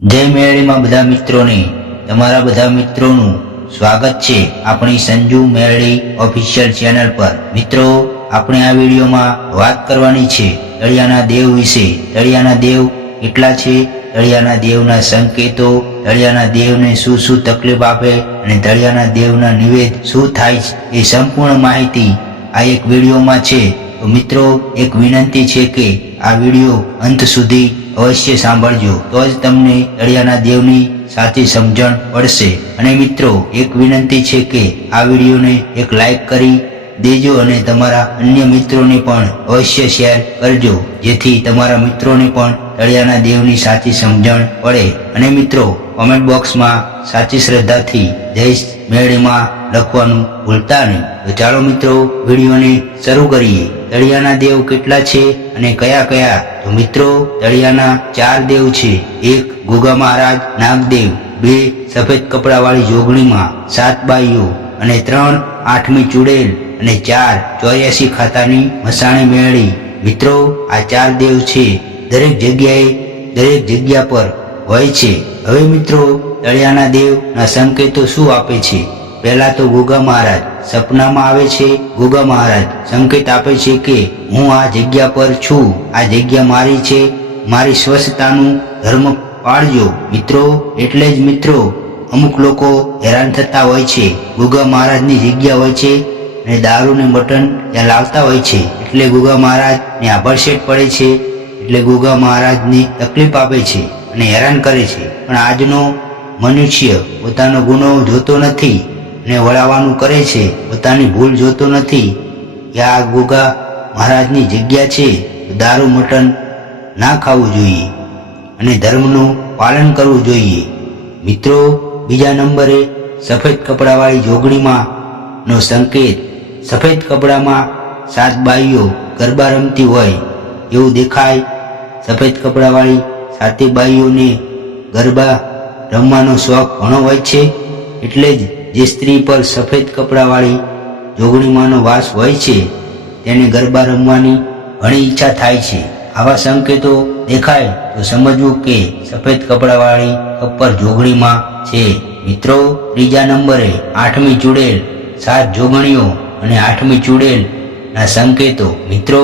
જય મેરડીમાં બધા મિત્રોને તમારા બધા મિત્રોનું સ્વાગત છે આપણી સંજુ મેરડી ઓફિશિયલ ચેનલ પર। મિત્રો, આપણે આ વિડીયોમાં વાત કરવાની છે તળિયાના દેવ વિશે। તળિયાના દેવ કેટલા છે, તળિયાના દેવના સંકેતો, તળિયાના દેવને શું શું તકલીફ આપે અને તળિયાના દેવના નિવેદ શું થાય છે, એ સંપૂર્ણ માહિતી આ એક વિડીયોમાં છે। તો મિત્રો, એક વિનંતી છે કે આ વિડીયો અંત સુધી અવશ્ય સાંભળજો, તો જ તમને તળિયાના દેવની સાચી સમજણ પડશે। અને મિત્રો, એક વિનંતી છે કે આ વિડીયોને એક લાઈક કરી દેજો અને તમારા અન્ય મિત્રોને પણ અવશ્ય શેર કરજો, જેથી તમારા મિત્રોને પણ તળિયાના દેવની સાચી સમજણ પડે। અને મિત્રો, કોમેન્ટ બોક્સમાં સાચી શ્રદ્ધાથી જય મેરડીમાં લખવાનું ભૂલતા નહીં। તો ચાલો મિત્રો, વિડીયોને શરૂ કરીએ। તળિયાના દેવ કેટલા છે અને કયા કયા? તો મિત્રો, તળિયાના 4 દેવ છે। 1 ગોગા મહારાજ નાગદેવ, 2 સફેદ કપડાવાળી જોગણીમાં, 7 બાઈઓ અને 3 8મી ચુડેલ અને 4 84 ખાતાની મસાણી મેળી। મિત્રો, આ 4 દેવ છે, દરેક જગ્યા પર હોય છે। હવે મિત્રો, તળિયાના દેવના સંકેતો શું આપે છે? પહેલા તો ગોગા મહારાજ સપનામાં આવે છે। ગોગા મહારાજ સંકેત આપે છે કે હું આ જગ્યા પર છું, આ જગ્યા મારી છે, મારી સ્વચ્છતાનું ધર્મ પાળજો। મિત્રો, એટલે જ મિત્રો અમુક લોકો હેરાન થતા હોય છે। ગોગા મહારાજની જગ્યા હોય છે અને દારૂ ને મટન ત્યાં લાવતા હોય છે, એટલે ગોગા મહારાજને આભડછેટ પડે છે, એટલે ગોગા મહારાજની તકલીફ આપે છે અને હેરાન કરે છે। પણ આજનો મનુષ્ય પોતાનો ગુનો જોતો નથી અને વળાવવાનું કરે છે, પોતાની ભૂલ જોતો નથી કે આ ગોગા મહારાજની જગ્યા છે, દારૂ મટન ના ખાવું જોઈએ અને ધર્મનું પાલન કરવું જોઈએ। મિત્રો, બીજા નંબરે સફેદ કપડાવાળી જોગણીમાં નો સંકેત। સફેદ કપડામાં 7 બાઈઓ ગરબા રમતી હોય એવું દેખાય। સફેદ કપડાવાળી 7 બાઈઓને ગરબા રમવાનો શોખ ઘણો હોય છે, એટલે જ જે સ્ત્રી પર સફેદ કપડાવાળી જોગણીમાંનો વાસ હોય છે તેને ગરબા રમવાની ઘણી ઈચ્છા થાય છે। આવા સંકેતો દેખાય તો સમજવું કે સફેદ કપડાવાળી કપ્પર જોગણીમાં છે। મિત્રો, ત્રીજા નંબરે 8મી ચુડેલ, 7 જોગણીઓ અને 8મી ચુડેલ ના સંકેતો। મિત્રો,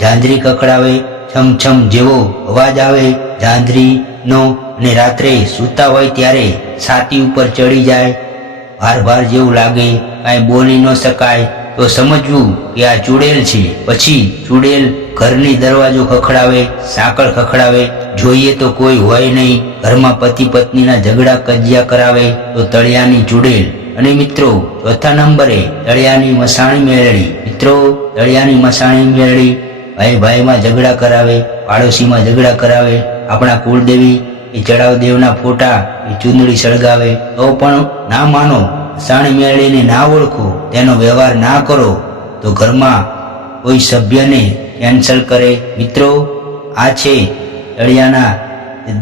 ઝાંઝરી કકડાવે, છમ છમ જેવો અવાજ આવે ઝાંઝરીનો અને રાત્રે સૂતા હોય ત્યારે છાતી ઉપર ચડી જાય, ભાર ભાર જેવું લાગે, કાંઈ બોલી ન શકાય, તો સમજવું કે આ ચુડેલ છે। પછી ચુડેલ ઘરની દરવાજો ખખડાવે, સાંકળ ખખડાવે, જોઈએ તો કોઈ હોય નહીં, ઘરમાં પતિ પત્નીના ઝઘડા કજિયા કરાવે, તો તળિયાની ચુડેલ। અને મિત્રો, ચોથા નંબરે તળિયાની મસાણી મેળડી। મિત્રો, તળિયાની મસાણી મેળડી ભાઈ ભાઈમાં ઝઘડા કરાવે, પાડોશીમાં ઝઘડા કરાવે, આપણા કુળદેવી એ ચડાવ દેવના ફોટા એ ચૂંદડી સળગાવે, તો પણ ના માનો, મસાણી મેળડીને ના ઓળખો, તેનો વ્યવહાર ના કરો, તો ઘરમાં કોઈ સભ્યને કેન્સલ કરે। મિત્રો, આ છે તળિયાના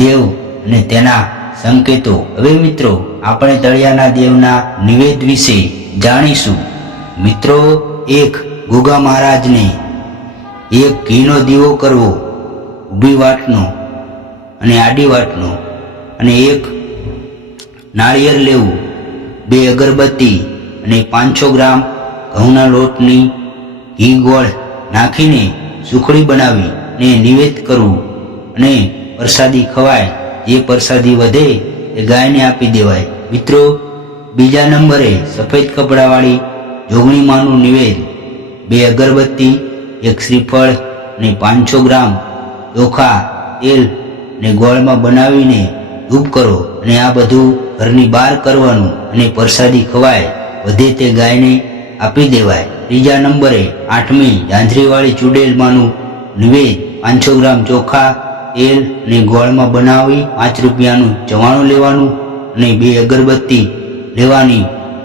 દેવ અને તેના સંકેતો। હવે મિત્રો, આપણે તળિયાના દેવના નિવેદ વિશે જાણીશું। મિત્રો, 1 ગોગા મહારાજને 1 ઘીનો દીવો કરવો, ઊભી વાટનો અને આડી વાટનો, અને 1 નાળિયેર લેવું, 2 અગરબત્તી અને 500 ગ્રામ ઘઉંના લોટની ઘી ગોળ નાખીને સુખડી બનાવી ને નિવેદ કરવું અને પ્રસાદી ખવાય, જે પ્રસાદી વધે એ ગાયને આપી દેવાય। મિત્રો, બીજા નંબરે સફેદ કપડાવાળી જોગણીમાંનું નિવેદ, 2 અગરબત્તી, 1 શ્રીફળ અને 500 ગ્રામ ચોખા, તેલ ને ગોળમાં બનાવીને ધૂપ કરો અને આ બધું ઘરની બહાર કરવાનું અને પ્રસાદી ખવાય, વધે તે ગાયને આપી દેવાય। ત્રીજા નંબરે 8મી ઝાંઝરીવાળી ચુડેલમાંનું નિવેદ, 500 ગ્રામ ચોખા, તેલ અને ગોળમાં બનાવી 5 રૂપિયાનું ચવાણું લેવાનું અને 2 અગરબત્તી લેવાની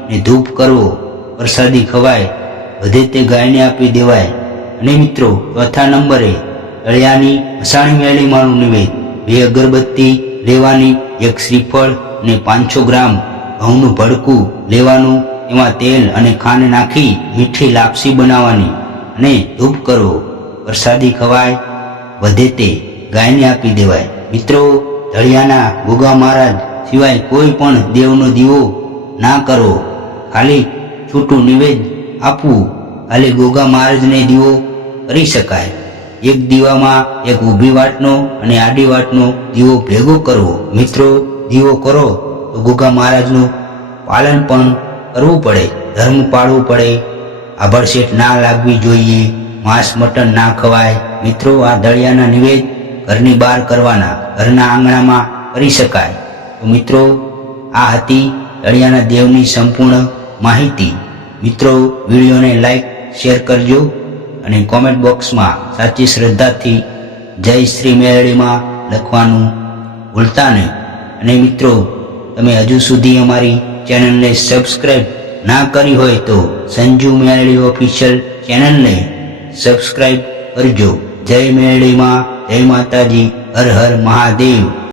ને ધૂપ કરવો, પ્રસાદી ખવાય, વધે તે ગાયને આપી દેવાય। અને મિત્રો, ચોથા નંબરે તળિયાની મસાણી મેળીમાંનું નિવેદ, 2 અગરબત્તી લેવાની, 1 શ્રીફળ અને 500 ગ્રામ ઘઉંનું ભડકું લેવાનું, એમાં તેલ અને ખાંડ નાખી મીઠી લાપસી બનાવવાની અને ધૂપ કરવો, પ્રસાદી ખવાય, વધે તે ગાયને આપી દેવાય। મિત્રો, ધળિયાના ગોગા મહારાજ સિવાય કોઈ પણ દેવનો દીવો ના કરો. ખાલી છૂટું નિવેદ આપવું. ખાલી ગોગા મહારાજને દીવો કરી શકાય. એક દીવામાં એક ઊભી વાટનો અને આડી વાટનો દીવો ભેગો કરવો. મિત્રો, દીવો કરો તો ગોગા મહારાજનું પાલન પણ કરવું પડે, ધર્મ પાળવું પડે, આભડશેટ ના લાગવી જોઈએ, માંસ મટન ના ખવાય. મિત્રો, આ ધળિયાના નિવેદ ઘરની બહાર કરવાના, ઘરના આંગણામાં કરી શકાય. તો મિત્રો, આ હતી ધળિયાના દેવની સંપૂર્ણ માહિતી. મિત્રો, વિડીયોને લાઈક શેર કરજો અને કોમેન્ટ બોક્સમાં સાચી શ્રદ્ધાથી જય શ્રી મેલડીમાં લખવાનું ભૂલતા નહીં. અને મિત્રો, તમે હજુ સુધી અમારી ચેનલને સબસ્ક્રાઈબ ના કરી હોય તો સંજુ મેલડી ઓફિશિયલ ચેનલને સબસ્ક્રાઈબ કરજો. જય મેલડીમાં, જય માતાજી, હર હર મહાદેવ.